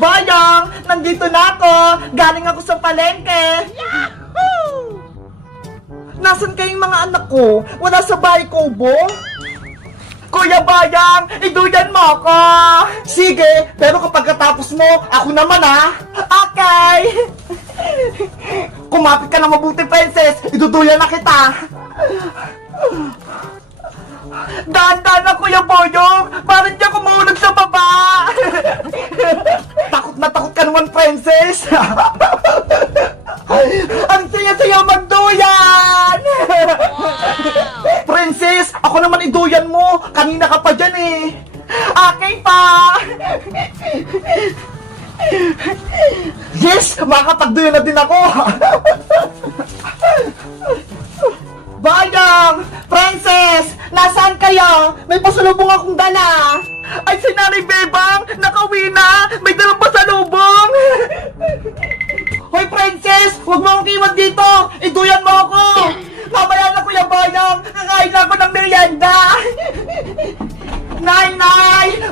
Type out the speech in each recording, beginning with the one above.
Bayang, nandito na ako. Galing ako sa palengke. Yahoo! Nasaan kayong mga anak ko? Wala sa bahay ko, Bo? Kuya Bayang, iduyan mo ako. Sige, pero kapag katapos mo, ako naman ha. Okay. Kumapit ka na mabuti, princess. Iduduyan na kita. Dahan-dahan na, Kuya Boyong! Parang di ako mahulog sa baba! Takot na takot ka naman, princess! Ang saya-saya magduyan! Princess, ako naman iduyan mo! Kanina ka pa dyan eh! Okay pa! Yes! Makakapagduyan na din ako! Bayang! Princess! Nasaan kayo? May pasalubong akong dala! Ay, si Nanay Bebang! Nakauwi na! May dalang pasalubong! Hoy, Princess! Huwag mo akong iwan dito! Iduyan mo ako! Mamaya na, Kuya Bayang! Kakain na ako ng merienda! Nay!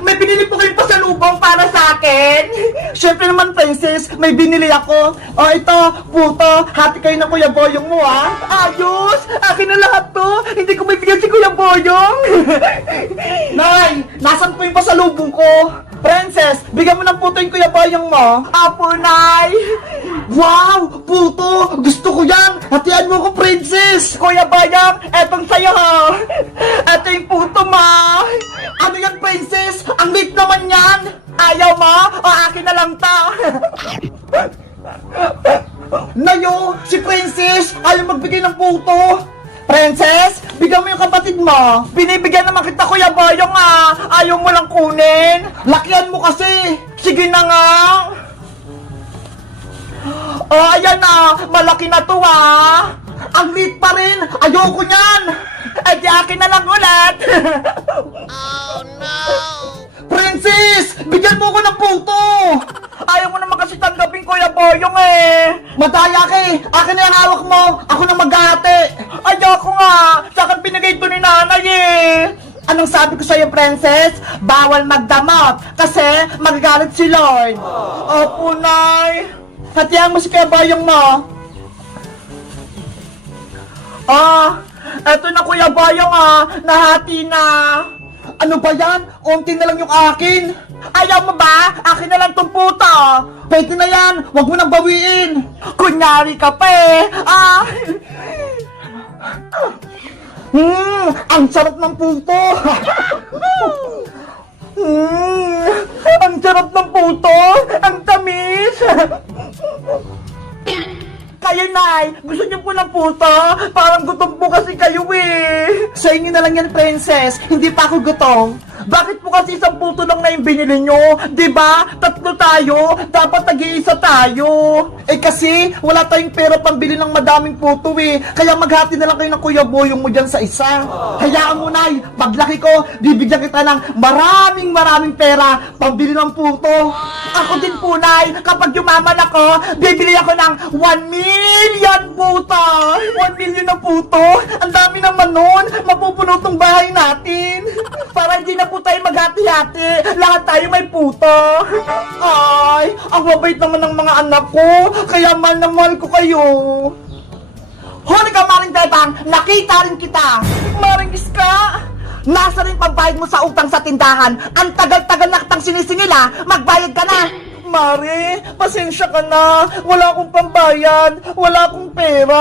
May binili po kayong pasalubong para sa akin! Siyempre naman, Princess, may binili ako. O, ito, puto, hati kayo ng Kuya Boyong mo, ha? Ayos! Akin na lahat to! Hindi ko may bigyan si Kuya Boyong! Nay! Nasaan po yung pasalubong ko? Princess, bigyan mo ng puto yung Kuya Boyong mo. Apo, Nay! Wow! Puto! Gusto ko yan! Hatian mo ko, Princess! Kuya Boyong, etong sa'yo, ha? Eto yung puto, ma! Ano yan, Princess? Ang liit naman yan! Ayaw mo? O akin na lang to! Nayo! Si Princess! Ayaw magbigay ng puto! Princess! Bigyan mo yung kapatid mo! Binibigyan naman kita, Kuya Boyong, ah! Ayaw mo lang kunin! Lakihan mo kasi! Sige na nga! Oh, ayan na! Malaki na to, ah! Ang liit pa rin! Ayoko niyan! Eh, di akin na lang ulit! Oh no! Princess! Bigyan mo ko ng puto! Ayaw mo naman kasi tanggapin, Kuya Boyong eh! Madaya ka eh! Akin na yung hawak mo! Ako na mag-ate! Ayoko nga! Sa akin pinigay ito ni nanay eh! Anong sabi ko sa'yo, Princess? Bawal magdamot kasi magagalit si Lord! Opo, Nay! Hatihan mo si Kuya Boyong mo! Eto na, Kuya Boyong, nahati na. Ano ba yan? Unti na lang yung akin. Ayaw mo ba? Akin na lang tong puto. Pwede na yan. Huwag mo nang bawiin. Kunyari ka pa eh. Ang sarap ng puto. Ang sarap ng puto. Ang tamis. Kayo, Nay, gusto niyo po ng puto? Parang gutom po kasi kayo eh. Sa inyo na lang yan, Princess. Hindi pa ako gutom. Bakit po kasi isang puto lang na yung binili nyo? Diba? Tatlo tayo. Dapat tag-iisa tayo. Eh kasi, wala tayong pera pambili ng madaming puto eh. Kaya maghati na lang kayo ng Kuya Boyong mo dyan sa isa. Hayaan mo, Nay. Paglaki ko, bibigyan kita ng maraming pera pambili ng puto. Ako din po, Nay. Kapag yumaman ako, bibili ako ng 1 million puto. 1 million na puto? Ang dami naman nun. Mapupuno tong bahay natin. Para hindi na po tayo maghati-hati. Lahat tayo may puto. Ay, ang mabait naman ng mga anak ko. Kaya mahal na mahal ko kayo. Huli ka, Maring Bebang. Nakita rin kita. Maring Iska, nasa rin pambayad mo sa utang sa tindahan. Ang tagal-tagal na kitang sinisingil ha. Magbayad ka na. Mare, pasensya ka na. Wala akong pambayad. Wala akong pera.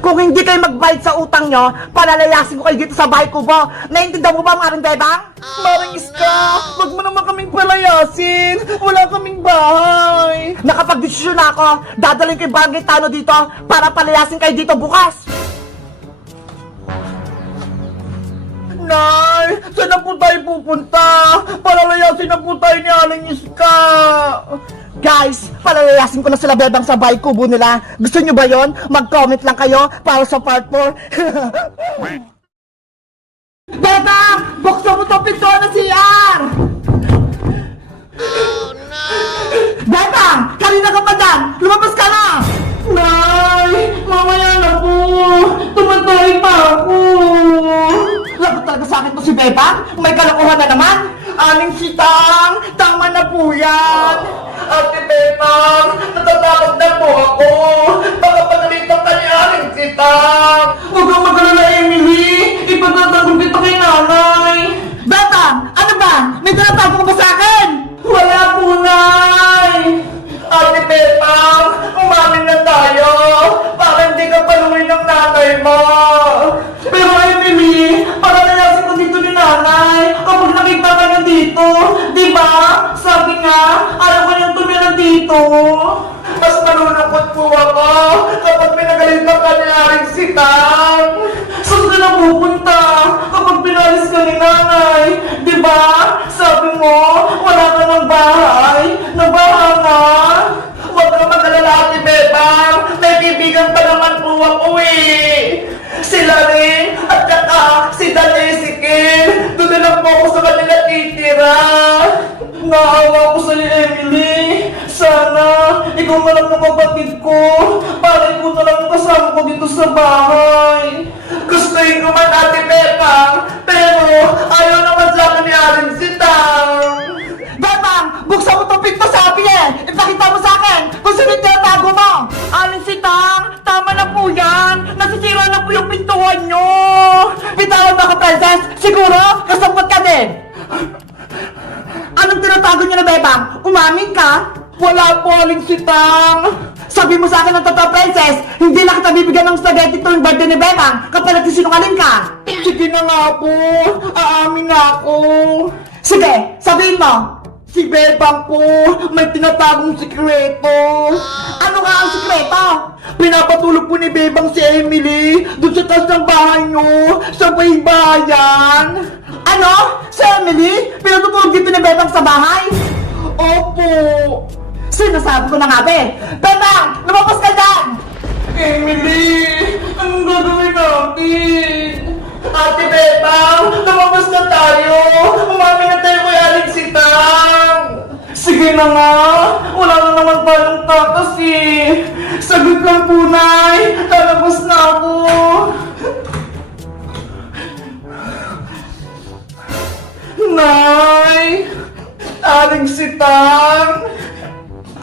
Kung hindi kayo magbayad sa utang nyo, palalayasin ko kayo dito sa bahay ko ba? Naiintindihan mo ba, Maring Bebang? Maring Iska, wag mo naman kaming palayasin. Wala kaming bahay. Nakapag-desisyon na ako. Dadalhin ko yung barangay tano dito para palayasin kayo dito bukas. Nay, saan na po tayo pupunta? Palalayasin na po tayo ni Aling Iska. Guys, palalayasin ko na sila Bebang sa bahay kubo nila. Gusto nyo ba yon? Mag-comment lang kayo para sa part 4. Bebang! Buksan mo itong pinto na CR! Oh no! Bebang! Kanina ka pa dyan! Lumabas ka na! Nay! Mamaya na po! Tumatay pa ako! Lagot talaga sa akin to si Bebang? May kalokohan na naman! Aling Sitang! Tama na po yan! Ate Pepang, natatakot na po ako. Baka pagalitan ka ni Aling Sitang. Huwag kang mag-alala, Emily. Ipagtatanggol kita kay nanay. Bepang, ano ba? May tinatago ka ba sa akin? Wala po, Nay. Ate Pepang, umamin na tayo. Para hindi ka paluin ng nanay mo. Pero Emily, para nalasin ko dito ni nanay. Kapag nakita ka na dito, di ba? Sabi nga, ayaw ko niyang tumira dito. Mas malulungkot po ako kapag pinagalitan ka ni Aling Sitang. Saan ka na pupunta kapag pinalis ka ni nanay? Di ba? Sabi mo, wala ka ng bahay. Nabaha nga. Huwag ka mag-alala, Ate Bebang. May kaibigan pa naman po ako eh. Sila rin at saka si Dan Ezekiel. Doon na lang po ako sa kanila titira. Naawa ko sa iyo, Emily. Sana ikaw na lang ang kapatid ko. Para ikaw na lang ang kasama ko dito sa bahay. Gustuin ko man, Ate Bebang, pero ayaw naman sa akin ni Aling Sitang. Bebang, buksan mo itong pinto, sabi eh! Ipakita mo sa akin kung sino yung tinatago mo! Aling Sitang, tama na po yan! Nasisira na po yung pintuan nyo! Bitawan mo ako, princess! Siguro, kasabot ka din! Anong tinatago nyo na, Bebang? Umamin ka? Wala po, Aling Sitang! Sabi mo sa akin ng totoo, princess, hindi na kita bibigyan ng spaghetti tuwing birthday ni Bebang kapag nagsisinungaling ka! Sige na nga po! Aamin na ako! Sige, sabihin mo! Si Bebang po, may tinatagong sikreto. Ano nga ang sikreto? Pinapatulog po ni Bebang si Emily doon sa taas ng bahay nyo, sa baybayan. Ano? Si Emily? Pinatutulog dito ni Bebang sa bahay? Opo. Sinasabi ko na nga, be. Bebang, lumabas ka dyan! Emily, anong gagawin natin? Ate Bebang, lumabas na tayo! Umamin na tayo kay Aling Sitang! Sige na nga! Wala na naman tayong tatas eh! Sagot lang po, Nay! Lalabas na ako! Nay! Aling Sitang!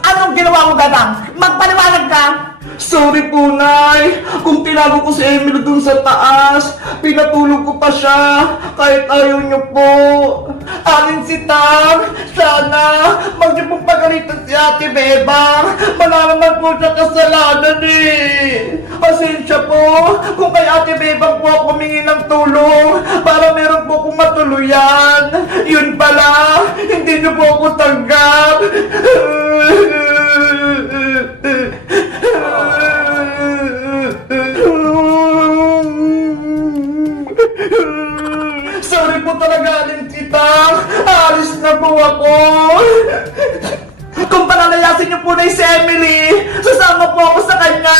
Anong ginawa mo, Bebang? Magpaliwanag ka! Sorry po, Nay. Kung tinago ko si Emily dun sa taas, pinatulog ko pa siya, kahit ayaw niyo po. Aling Sitang, sana mag niyo pong pagalitan si Ate Bebang. Wala naman po siya kasalanan eh. Pasensya po kung kay Ate Bebang po ako humingi ng tulong para meron po akong matuluyan. Yun pala, hindi niyo po ako tanggap. Sorry po talaga, Aling Sitang. Alis na po ako. Kung palalayasin niyo po na si Emily, sasama po ako sa kanya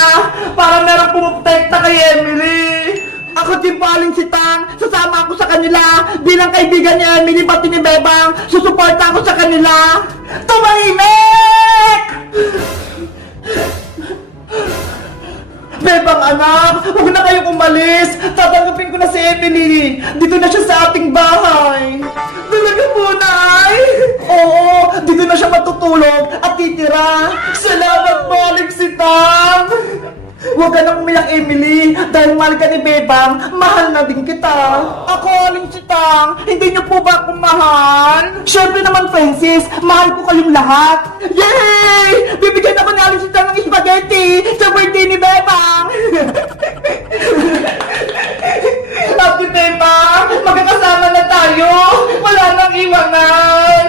para meron pumuprotekta kay Emily. Ako din po, Aling Sitang. Sasama ako sa kanila bilang kaibigan ni Emily pati ni Bebang. Susuporta ako sa kanila. Tumahimik! Bebang anak, huwag na kayong umalis. Tatanggapin ko na si Emily. Dito na siya sa ating bahay. Talaga po, Nay? Oo, dito na siya matutulog at titira. Salamat po, Aling Sitang. Huwag ka nang umiyak, Emily. Dahil mahal ka ni Bebang, mahal na din kita. Ako, Aling Sitang, hindi niyo po ba akong mahal? Siyempre naman, Francis, mahal ko kayong lahat. Yay! Bibigyan ako ni Aling Sitang ng spaghetti sa birthday ni Bebang. Ate Bebang, magkakasama na tayo. Wala nang iwanan.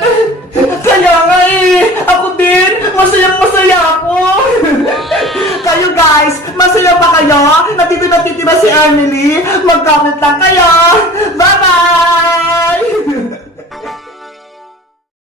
Kaya nga eh, ako din, masayang-masaya ako. Kayo guys, masaya ba kayo? Natitira si Emily? Mag-comment lang kayo. Bye-bye!